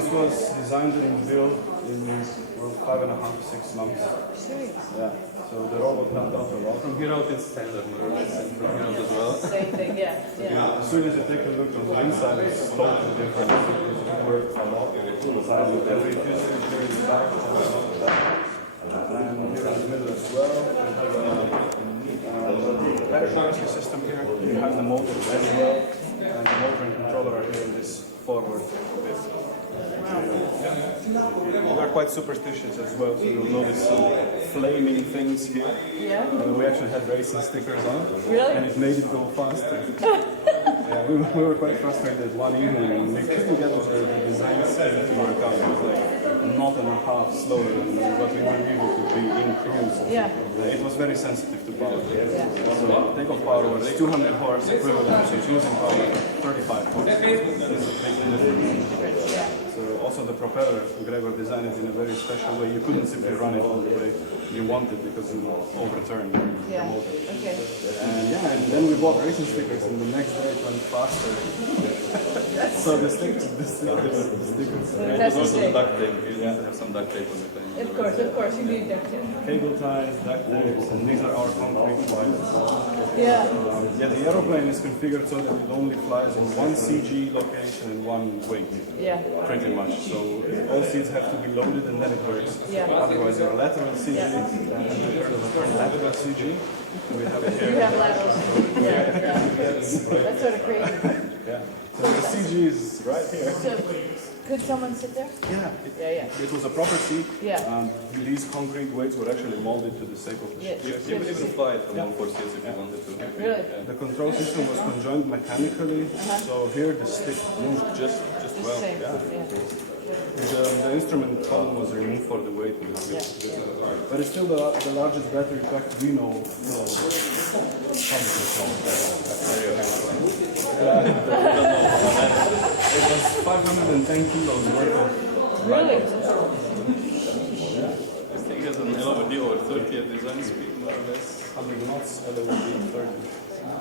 this was designed and built in 5.5 to 6 months. Serious? Yeah. So the robot turned out well. From here out it's standard, more or less, and from here out as well. Same thing, yeah. As soon as you take a look on the inside, it's totally different. It worked a lot. Inside with every fuselage here in the back, and here in the middle as well. Electrical system here. You have the motor as well, and the motor and controller are here in this forward bit. We're quite superstitious as well, so you'll notice some flaming things here. Yeah. We actually had racing stickers on, Really? and it made it go faster. Yeah, we were quite frustrated one evening, and we couldn't get the design scheme to work out. It was like a knot and a half slower than what we were able to be in cruise. Yeah. It was very sensitive to power. Yeah. So takeoff power was 200 horse equivalent to cruising power 35 horse. This is a big difference. Yeah. So also the propeller, Gregor designed it in a very special way. You couldn't simply run it all the way you wanted because it would overturn the Yeah. motor. Okay. And then we bought racing stickers, and the next day it went faster. So the stickers. It was also the duct tape. You need to have some duct tape on the plane. Of course, you need that. Cable ties, duct tapes, and these are our concrete flights. Yeah. The aeroplane is configured so that it only flies in one CG location and one weight. Yeah. Pretty much. So all seats have to be loaded and then it works. Yeah. Otherwise you're a lateral CG. Yeah. You've heard of a term lateral CG? We have it here. You have laterals. Yeah. That's sort of crazy. Yeah. So the CG is right here. So, could someone sit there? Yeah. It was a proper seat. Yeah. These concrete weights were actually molded to the shape of the ship. You can fly it from one four seats if you wanted to. Really? The control system was conjoined mechanically, so here the stick moved just well. Same. Yeah. The instrument column was removed for the weight, but it's still the largest battery pack we know. It was 510 kilos worth of. Really? This thing has an LOD over 30 at design speed, more or less. 100 knots, LOD 30.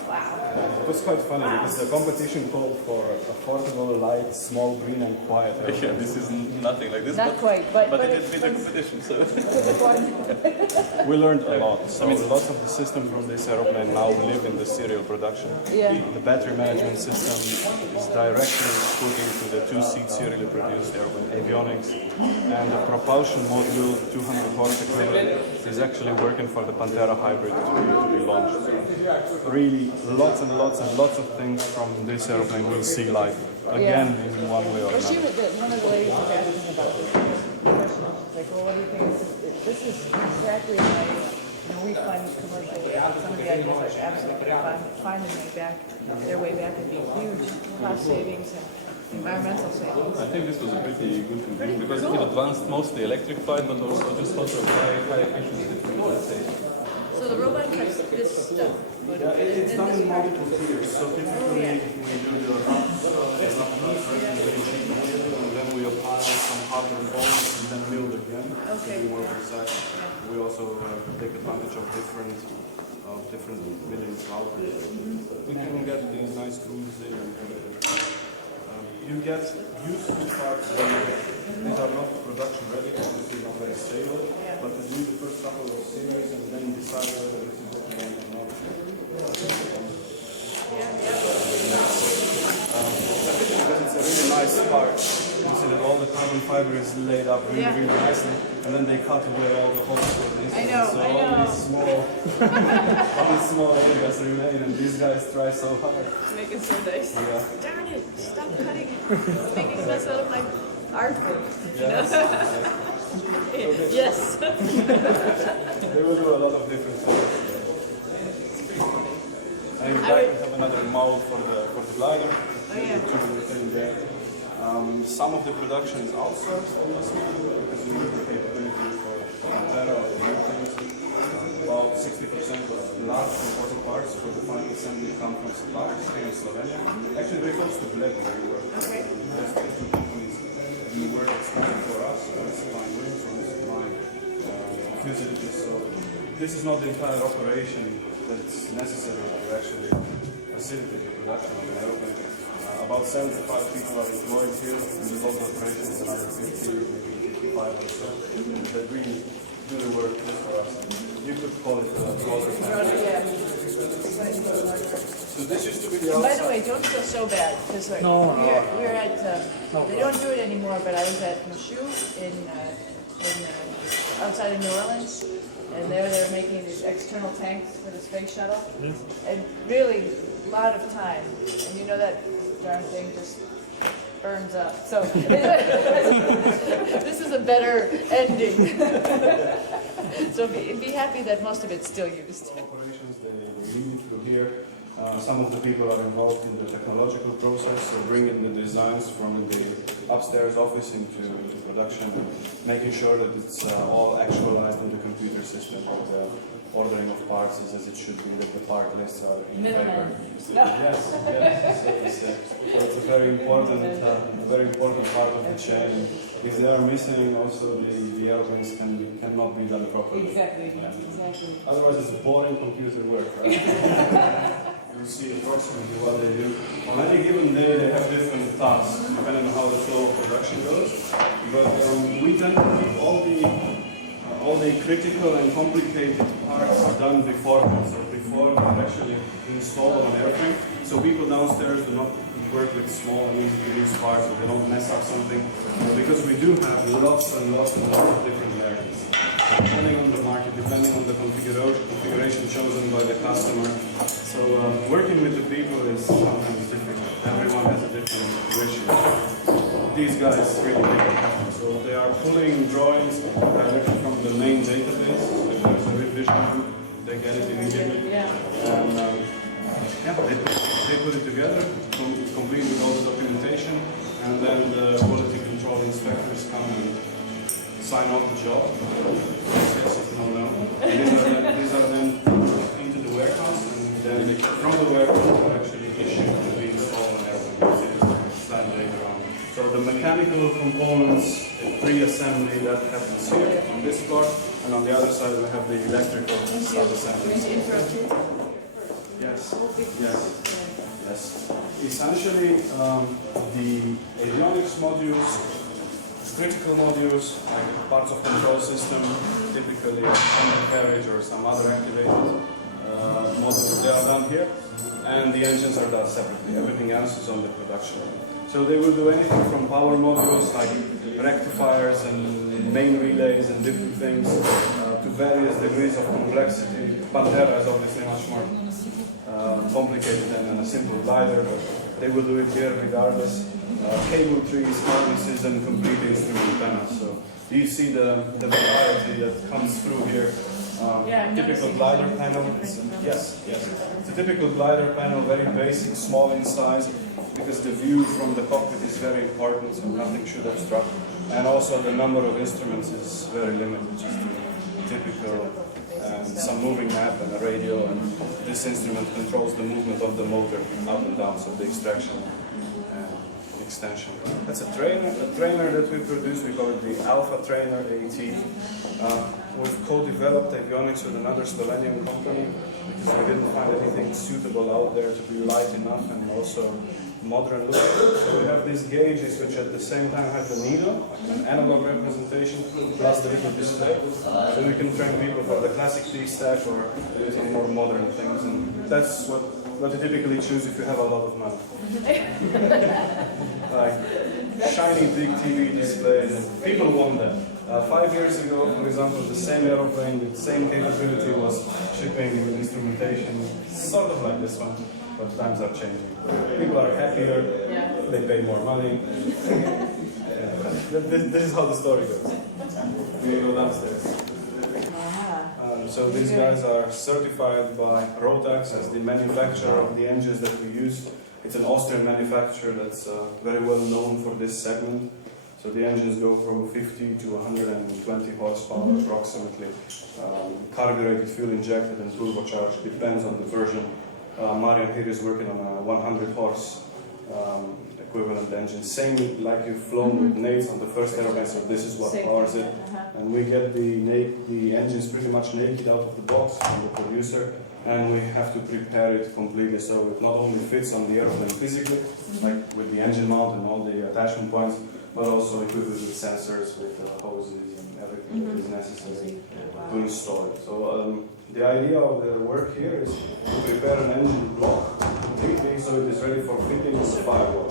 Wow. It was quite funny because the competition called for affordable, light, small, green, and quiet. Yeah, this is nothing like this. Not quite, but it did beat the competition, so. We learned a lot. So lots of the system from this aeroplane now live in the serial production. Yeah. The battery management system is directly put into the two-seat serially produced aeroplane avionics, and the propulsion module, 200 horse equivalent, is actually working for the Pantera hybrid to be launched. Really, lots and lots of things from this aeroplane will see life again in one way or Well, another. one of the ladies was asking me about this question. Like, well, what do you think? This is exactly why we find commercially some of the ideas are absolutely fine to make back their way back and be huge cost savings and environmental savings. I think this was a pretty good thing because it advanced mostly electric flight, but also just lots of high efficiency implementation. So the robot cuts this stuff. Yeah, it's done in multiple tiers. So typically, we do the and then we apply some harder bolts and then mill again. Okay. To be more precise. We also take advantage of different milling routers. We can get these nice grooves in. You get used to parts when these are not production ready, obviously not very stable, but to do the first couple of series and then decide whether this is what you want or not. Because it's a really nice part. You see that all the carbon fiber is laid up really nicely, and then they cut away all the holes for this. I know, so I all know. these small areas remain, and these guys try so hard. Make it so nice. Yeah. Darn it! Stop cutting it. It's making mess out of my artwork. Yes. They will do a lot of different things. And in back we have another mold for the glider. Oh, yeah. In there. Some of the production is outsourced, because we need the capability for Pantera or the new things. About 60% of large important parts for the final assembly come from suppliers here in Slovenia. Actually very close to Bled where we work. Okay. There's two companies who work exclusively for us, one supplying wings, one supplying fuselages. So this is not the entire operation that's necessary to actually facilitate the production of an aeroplane. about 75 people are employed here, and the total operation is another 50, maybe 55 or so. That really do the work just for us. You could call it a broader family. So this used to be the And by outside. the way, don't feel so bad, because we're at, they don't do it anymore, but I was at Michoud in outside of New Orleans, and they're making these external tanks for the space shuttle, and really a lot of time, and you know that darn thing just burns up. So this is a better ending. So be happy that most of it's still used. Operations, they lead it through here. Some of the people are involved in the technological process, so bringing the designs from the upstairs office into production, making sure that it's all actualized in the computer system, or the ordering of parts is as it should be, that the part lists are in favor. Yes. So it's a very important part of the chain. If they are missing, also the airplanes cannot be done properly. Exactly. Otherwise, it's boring computer work, right? You'll see approximately what they do. On any given day, they have different tasks, depending on how the flow of production goes. But we tend to keep all the critical and complicated parts done beforehand, so before they're actually installed on an airplane. So people downstairs do not work with small and easy-to-use parts, so they don't mess up something. Because we do have lots and lots of different areas. Depending on the market, depending on the configuration chosen by the customer. So working with the people is sometimes difficult. Everyone has a different wish. These guys really make it happen. So they are pulling drawings directly from the main database. So if there's a revision group, they get it immediately. And they put it together, complete with all the documentation, and then the quality control inspectors come and sign off the job. Yes, if you don't know. These are then into the warehouse, and then from the warehouse are actually issued to be installed on airplanes. Slide later on. So the mechanical components, the pre-assembly, that happens here on this floor, and on the other side we have the electrical sub-assembly. Yes. Essentially, the avionics modules, critical modules, like parts of control system, typically a undercarriage or some other activated modules, they are done here, and the engines are done separately. Everything else is on the production line. So they will do anything from power modules like rectifiers and main relays and different things to various degrees of complexity. Pantera is obviously much more complicated than a simple glider, but they will do it here regardless. Cable trees, harnesses, and complete instrument antennas. So you see the variety that comes through here. Typical glider panel. Yes. It's a typical glider panel, very basic, small in size, because the view from the cockpit is very important, so nothing should obstruct. And also the number of instruments is very limited, just typical, and some moving map and a radio, and this instrument controls the movement of the motor up and down, so the extraction and extension. That's a trainer that we produce. We call it the Alpha Trainer AT. We've co-developed avionics with another Slovenian company because we didn't find anything suitable out there to be light enough and also modern looking. So we have these gauges which at the same time have the needle, like an analog representation, plus the little display. So we can train people for the classic T-stack or some more modern things. And that's what you typically choose if you have a lot of money. Like shiny big TV displays, and people want them. 5 years ago, for example, the same aeroplane with the same capability was shipping with instrumentation, sort of like this one, but times are changing. People are happier, they pay more money. This is how the story goes. We go downstairs. So these guys are certified by Rotax as the manufacturer of the engines that we use. It's an Austrian manufacturer that's very well known for this segment. So the engines go from 50 to 120 horsepower approximately. Carbureted, fuel injected, and turbocharged, depends on the version. Marian here is working on a 100 horse equivalent engine. Same like you've flown with nades on the first airplane, so this is what powers it. And we get the engines pretty much naked out of the box from the producer. and we have to prepare it completely so it not only fits on the airplane physically, like with the engine mount and all the attachment points, but also equipped with sensors, with hoses and everything that is necessary to install it. So the idea of the work here is to prepare an engine block completely so it is ready for fitting on the firewall.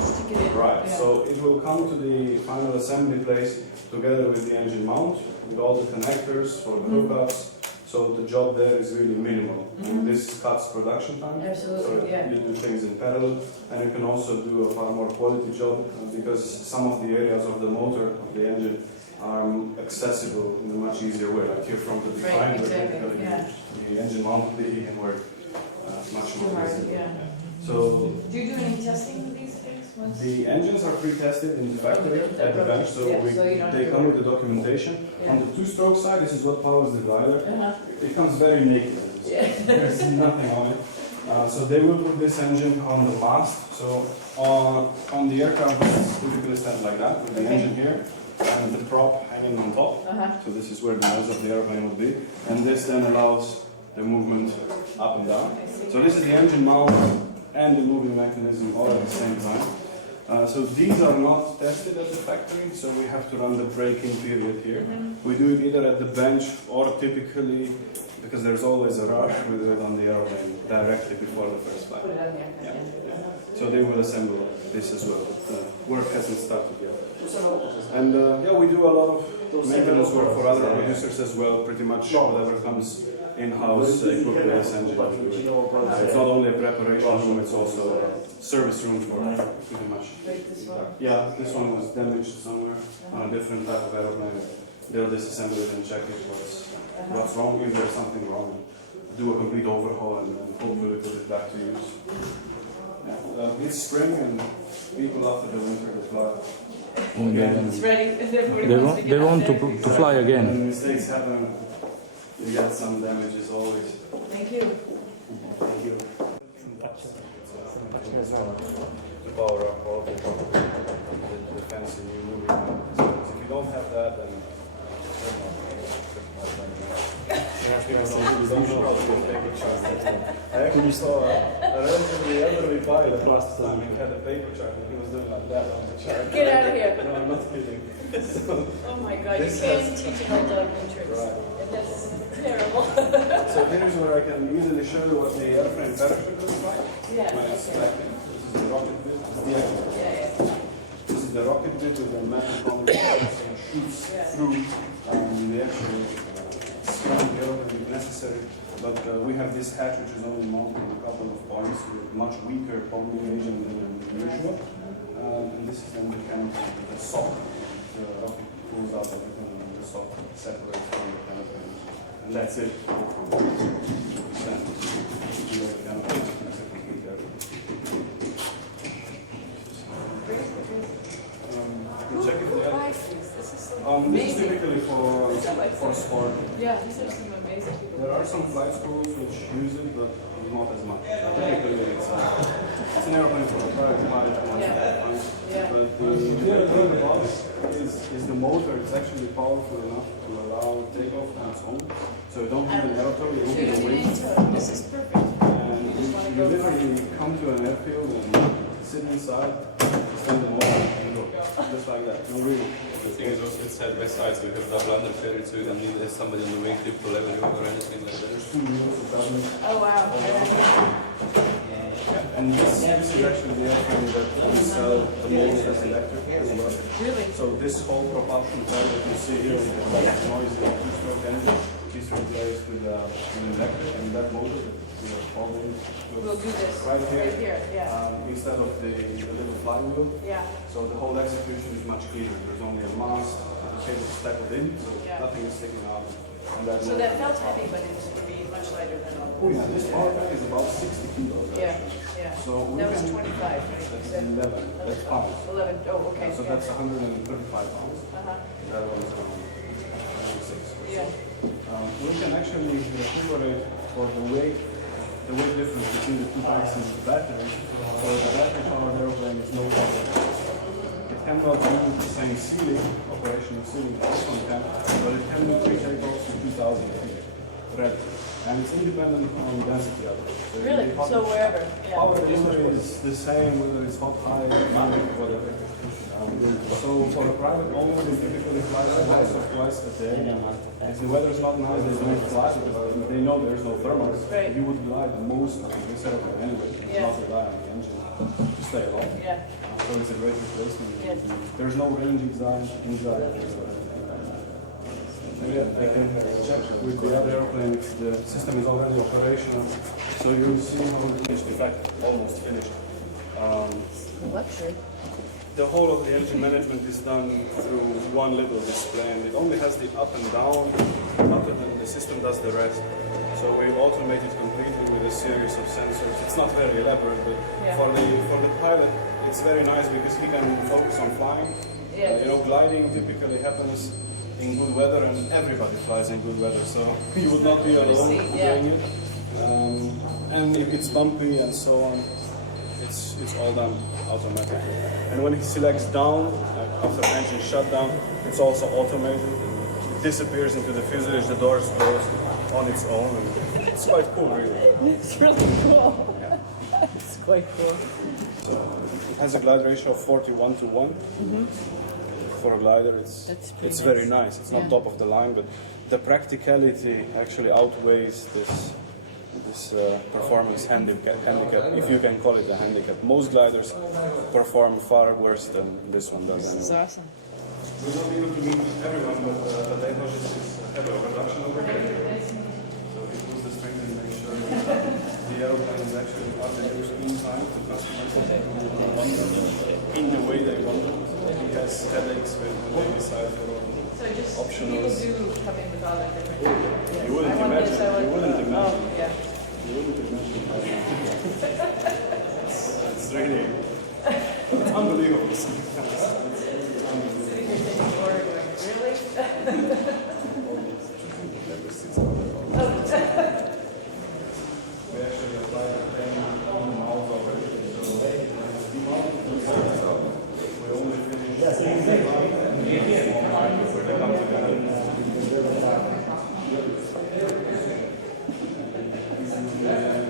Right, Yeah. so it will come to the final assembly place together with the engine mount, with all the connectors for the hookups. So the job there is really minimal. And this cuts production time. Absolutely, So yeah. you do things in parallel, and you can also do a far more quality job because some of the areas of the motor, of the engine, are accessible in a much easier way. Like here from the Right, design, exactly, where yeah. the engine mount can work much Too more hard, easily. yeah. So Do you do any testing of these things once? the engines are pre-tested in the factory at the bench, so Yeah, so you don't they have to come with worry. the documentation. Yeah. On the two-stroke side, this is what powers the glider. Uh-huh. It comes very naked. Yeah. There's nothing on it. So they will put this engine on the mast. So on the aircraft, it's typically stand like that, with the Okay. engine here and the prop hanging on top. Uh-huh. So this is where the nose of the airplane would be. And this then allows the movement up and down. I see. So this is the engine mount and the moving mechanism all at the same time. So these are not tested at the factory, so we have to run the braking period here. We do it either at the bench or typically, because there's always a rush, we do it on the airplane directly before the first flight. Put it on there. Yeah, yeah. So they will assemble this as well. The work hasn't started yet. And yeah, we do a lot of maintenance work for other producers as well, pretty much whatever comes in-house equipped with this engine. We do it. It's not only a preparation room, it's also a service room for pretty much. Right, this one? Yeah, this one was damaged somewhere on a different type of aeroplane. They'll disassemble it and check it what's wrong, if there's something wrong. Do a complete overhaul and then hopefully put it back to use. Yeah. It's spring and people after the winter they fly. It's ready. Everybody wants to get They out want there. to fly again. When mistakes happen, you get some damages always. Thank you. Thank you. To power up all the fancy new movie. So if you don't have that, then I actually saw a relatively elderly pilot last time. He had a paper chart and he was doing like that on the chart. Get out of here. No, I'm not kidding. So, Oh my God, you This can't has- teach an old dog new tricks. Right. That's terrible. so here's where I can easily show you what the airframe parachute looks like. Yeah, When it's okay. back in. This is the rocket bit. Yeah, This is the rocket bit with the metal collar that shoots Yeah. through the actual scrum the airplane if necessary. But we have this hatch which is only mounted on a couple of points with much weaker bombing agent than usual. And this is then the kind of the sock. The rocket pulls out everything and the sock separates from the airplane. And that's it. Check if they have. This is typically for sport. Yeah, these are some amazing people. There are some flight schools which use it, but not as much. Typically, it's an airplane for a private pilot who wants to have fun. Yeah. But the other thing about it is the motor. It's actually powerful enough to allow takeoff on its own. So you don't need an aerotow, you don't need a wing. This is perfect. And you literally come to an airfield and sit inside, stand the motor, and go. Just like that. No wheel. The thing is also it's side by side, so you have double undercarriage, so you don't need somebody on the wing tip to level you or anything like that. There's 2 wheels, it doesn't. Oh, wow. And this is actually the airframe that we sell the most as electric as well. Really? So this whole propulsion part that you see here with the noisy two-stroke engine is replaced with an electric, and that motor that we are following We'll do this right here, yeah. instead of the little flywheel. Yeah. So the whole execution is much cleaner. There's only a mast, the cable is stacked in, so Yeah. nothing is sticking out. And that So motor- that felt heavy, but it's going to be much lighter than all. Oh yeah, this power pack is about 60 kilos. Yeah, yeah. So we That was can- 25, right? That's You said? 11. That's pounds. 11, oh, okay. So yeah. that's 135 pounds. Uh-huh. That one's 26. Yeah. We can actually recuperate for the weight difference between the two packs and the battery. So the battery powered aeroplane is no problem. It cannot do the same ceiling, operational ceiling that this one can, but it can do 3 takeoffs to 2,000 feet ready. And it's independent on density of it. Really? So wherever, yeah. Power delivery is the same whether it's hot, high, medium, whatever. So for a private owner, they typically fly once or twice a day. If the weather's not nice, they don't fly because they know there's no thermals. Right. You would glide most of this airplane anyway. Yeah. Not rely on the engine to stay along. Yeah. So it's a great replacement. Yes. There's no range anxiety. Maybe I can check with the other airplane if the system is already operational. So you'll see how it finished. In fact, almost finished. Luxury. The whole of the engine management is done through one little display, and it only has the up and down button, and the system does the rest. So we automate it completely with a series of sensors. It's not very elaborate, but Yeah. for the pilot, it's very nice because he can focus on flying. Yeah. Gliding typically happens in good weather, and everybody flies in good weather, so you would not be alone doing it. And if it's bumpy and so on, it's all done automatically. And when he selects down, after the engine shutdown, it's also automated. It disappears into the fuselage, the doors close on its own, and it's quite cool, really. It's really cool. It's quite cool. So it has a glide ratio of 41:1. For a glider, That's it's pretty very nice. nice. It's not Yeah. top of the line, but the practicality actually outweighs this performance handicap, if you can call it a handicap. Most gliders perform far worse than this one does. It's Anyway. awesome. We're not able to meet everyone, but the Ajdovščini is head of production over here. So he pulls the strings and makes sure that the aeroplane is actually produced in time to customers who want it in the way they want it. He has headaches when they decide to So just optionals. people do come in with all that different. You wouldn't I want imagine. this, I want You wouldn't that. imagine. Oh, yeah. You wouldn't imagine. It's really, it's unbelievable. Sitting here taking the order going, really? We actually applied the thing on the mouth already. So we only finished where they come together.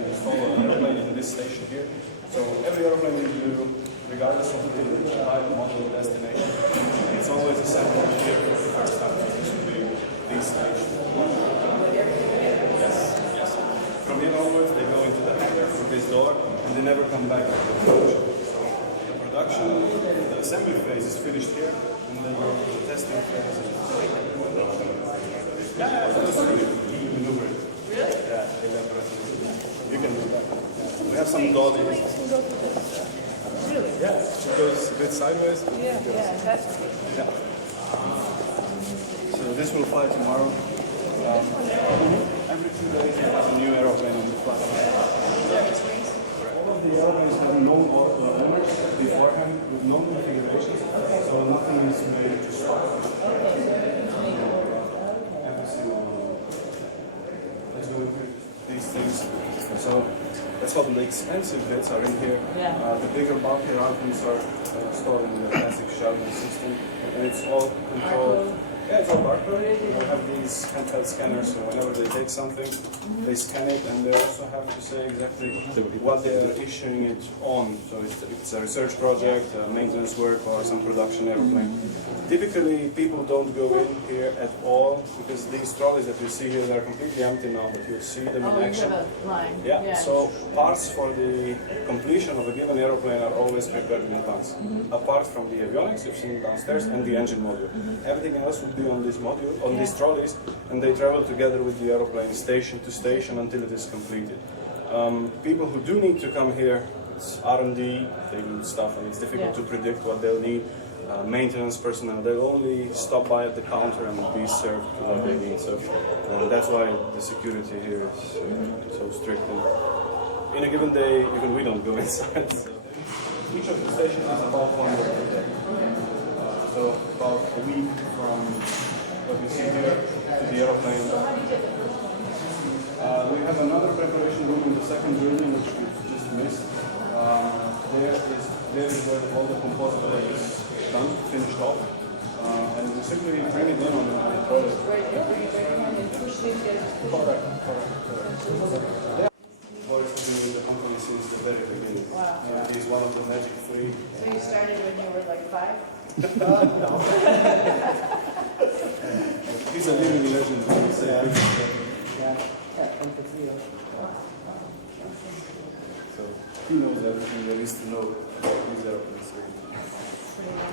Install an airplane in this station here. So every airplane we do, regardless of the type, model, destination, it's always assembled here for the first time. This would be this station. Yes, yes. From here onwards, they go into the hangar through this door, and they never come back to the production. So the production, the assembly phase is finished here, and then the testing phase is. Yeah, that's really you can maneuver it. Really? Yeah, elaborate. You can do that. We have some dollies. Really? Yeah, it goes a bit sideways. Yeah, yeah, that's good. Yeah. So this will fly tomorrow. Every 2 days we have a new aeroplane on the flight. All of the airplanes have known owners beforehand with known configurations, so nothing is made to stop. Every single one. Let's go with these things. So that's what the expensive bits are in here. Yeah. The bigger bulkier items are stored in the classic shelving system, and it's all controlled. Yeah, it's all barcode. We have these handheld scanners, so whenever they take something, they scan it, and they also have to say exactly what they are issuing it on. So it's a research project, maintenance work, or some production airplane. Typically, people don't go in here at all because these trolleys that you see here, they're completely empty now, but you'll see them Oh, in you action. have a line. Yeah, so parts for the completion of a given aeroplane are always prepared in advance. Apart from the avionics you've seen downstairs and the engine module. Everything else would be on this module, on these trolleys, and they travel together with the aeroplane station to station until it is completed. People who do need to come here, it's R&D, they need stuff, and it's difficult to predict what they'll need. Maintenance personnel, they'll only stop by at the counter and be served to what they need. So that's why the security here is so strict. And in a given day, even we don't go inside. So each of the stations is about 1 working day. So about a week from what we see here to the aeroplane. We have another preparation room in the second building, which we just missed. There is where all the composite is done, finished off, and we simply bring it in on the trolley. Right, you bring it back and push these guys. Correct. Boris has been with the company since the very beginning. Wow. He's one of the magic three. So you started when you were like 5? He's a living legend. I would say. So he knows everything there is to know about these airplanes.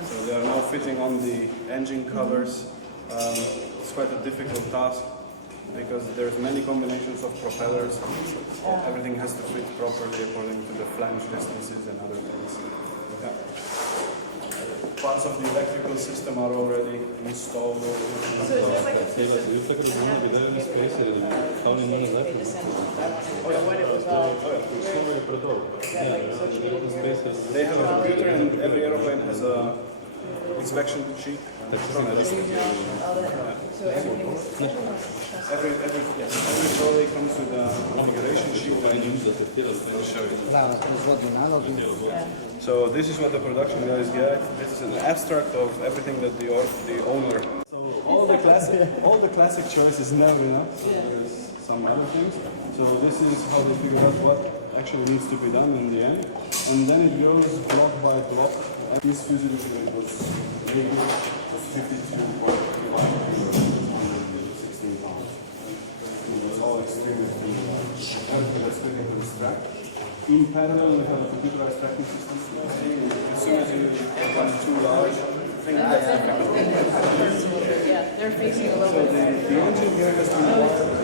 So they are now fitting on the engine covers. It's quite a difficult task because there's many combinations of propellers. Everything has to fit properly according to the flange distances and other things. Yeah. Parts of the electrical system are already installed. So is there like a system? Jutro, ko razumemo, da gledajo space, je stavljen na nazaj. They descended from what it was all. Slovo je predolgo. They have a computer and every aeroplane has a inspection sheet. So everything is Every trolley comes with a configuration sheet. I'll show you. So this is what the production guys get. This is an abstract of everything that the owner. So all the classic choices never enough. So there's some other things. So this is how they figure out what actually needs to be done in the end, and then it goes block by block. This fuselage was really good. It was 52.5 kilos, 16 pounds. It was all extremely thin. Everything was fit into the stack. In parallel, we have a computerized tracking system. As soon as you run too large, Yeah, they're facing a little so bit. the engine gear has to be wired